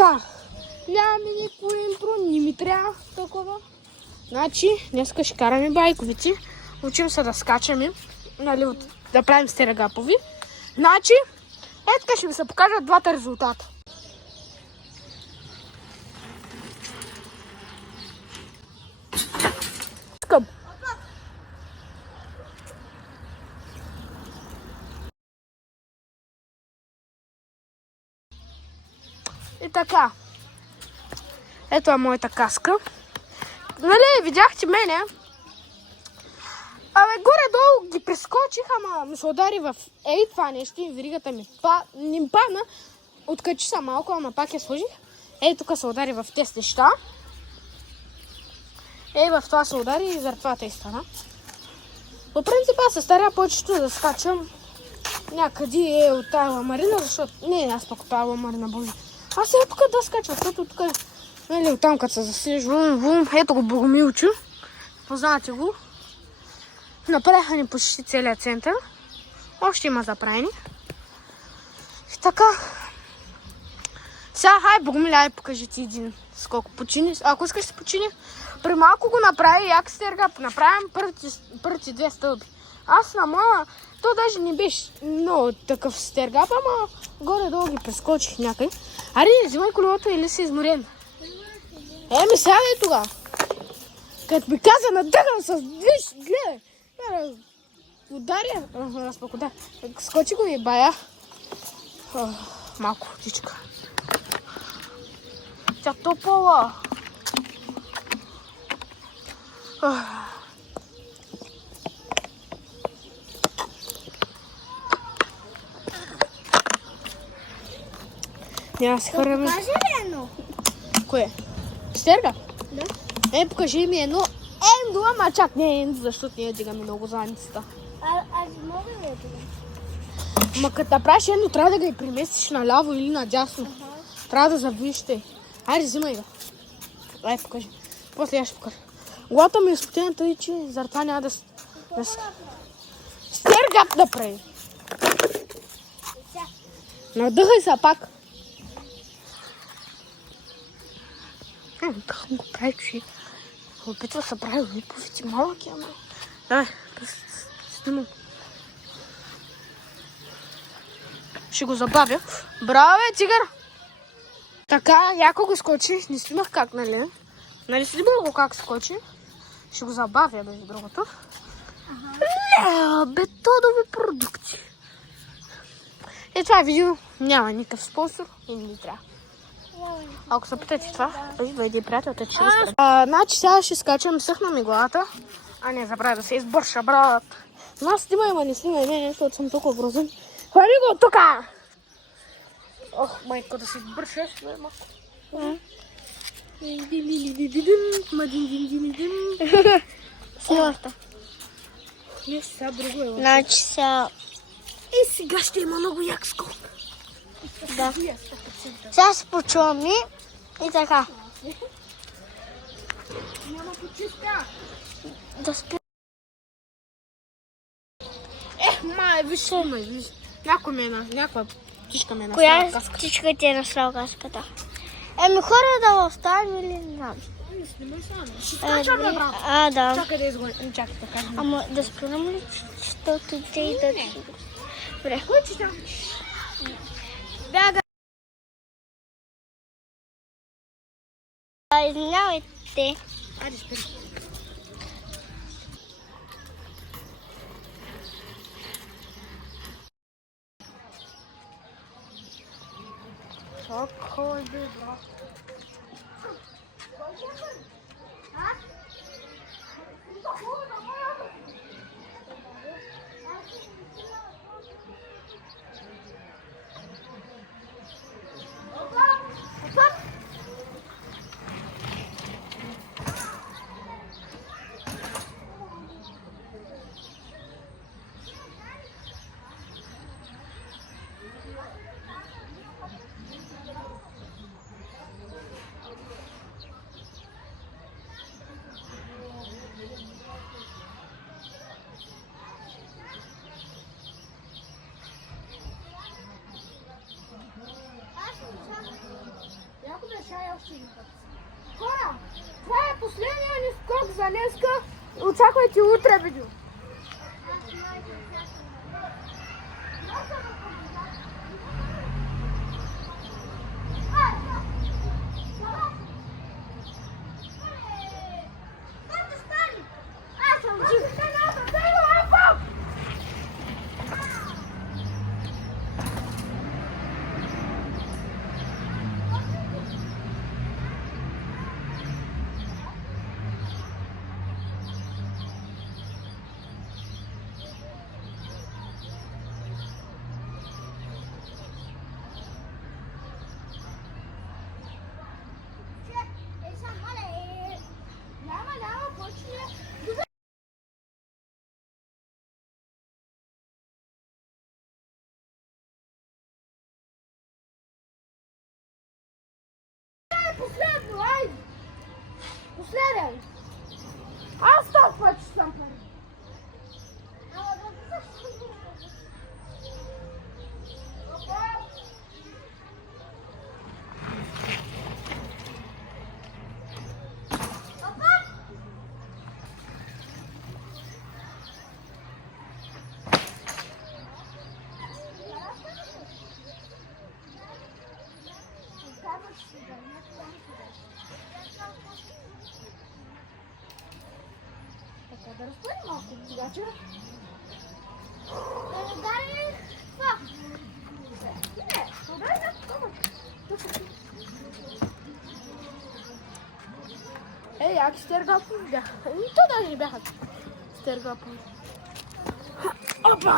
Така, нямаме никакво импро, не ми трябва такова. Значи, днеска ще караме байковици. Учим се да скачаме, нали, да правим стерегапови. Значи, така ще ви се покажат двата резултата. Скъп. И така. Ето е моята каска. Нали, видяхте мене? Горе-долу ги прескочих, ама ми се удари в това нещо и веригата ми не падна. Откачи се малко, ама пак я сложих. Тук се удари в тези неща. В това се удари и заради това те стана. По принцип аз се старя повечето да скачам някъде от тази ламарина, защото... Не, аз пък от тази ламарина, боже. Аз сега тук да скачам, защото тук, нали, оттам като се засилиш, ето го Богомилчо. Познавате го. Направиха ни почти целият център. Още има заправени. И така. Сега, хай, Богомиля, покажи ти един скок почини. Ако искаш да почини, при малко го направи як стергап. Направим първите две стълби. Аз на моя, то даже не беше много такъв стергап, ама горе-долу ги прескочих някъде. Ари, взимай колелото или си изморен. Ми сядай тогава. Като ми каза, надъхам с движ, гледай. Ударя. Аз пък ударя. Скочи го и бая. Малко птичка. Тя топала. Няма си хвърляме. Покажи ми едно. Кое? Стерга? Да. Покажи ми едно. Ендо, ама чак не ендо, защото ние дигаме много задницата. Аз мога ли да дигам? Ма като направиш ендо, трябва да ги преместиш наляво или надясно. Трябва да завиште. Айде, взимай го. Ай, покажи. После я ще покажа. Главата ми е изпотена, тъй че заради това няма да... Стергап да прави. Надъхай се пак. Така го прави, че опитва се прави липовици малъки, ама... Давай, снимам. Ще го забавя. Браво, тигър! Така, яко го скочи. Не снимах как, нали? Нали снимах го как скочи. Ще го забавя, между другото. Бетонови продукти. Това видео няма никакъв спонсор и не ни трябва. Ако се питате това, идвайте, приятелите, че го спрем. Значи сега ще скачам, съхна ми главата. Не, забравя да се избърша, брат. Аз снимай, ма не снимай мене, защото съм толкова грозен. Хвали го от тука! Ох, майко, да се избършаш, бе, малко. Снимахте. Не, сега друго е. Значи сега... Сега ще има много як скок. Да. Сега се почувам и така. Няма почивка. Да спи. Виж, виж. Някаква птичка ме е Коя насрала каската. птичка ти е насрала каската? Хора да оставим или не знам. Не снимай само. Ще скачам, бе, брат. Да. Чакай да изгоня. Чакай, така. Ама да спирам ли, защото те и да... Добре. Кой че там? Бяга. Извинявайте. Айде, спери. Чакай, бе, брат. чая още един път. Хора, това е последния ни скок за днеска. Очаквайте утре видео. Последно, айде! Последен! Аз толкова, че съм пари. Така да разпълни малко тогача. Да удари това. Не, удари на това. Ей, яки стергапи бяха. И то даже не бяха стергапи. Опа!